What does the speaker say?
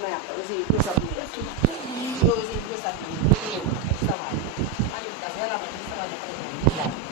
Così, tu sapevi. Così, tu sapevi. Io, questa maglia. Allora, stasera per questa maglia presente.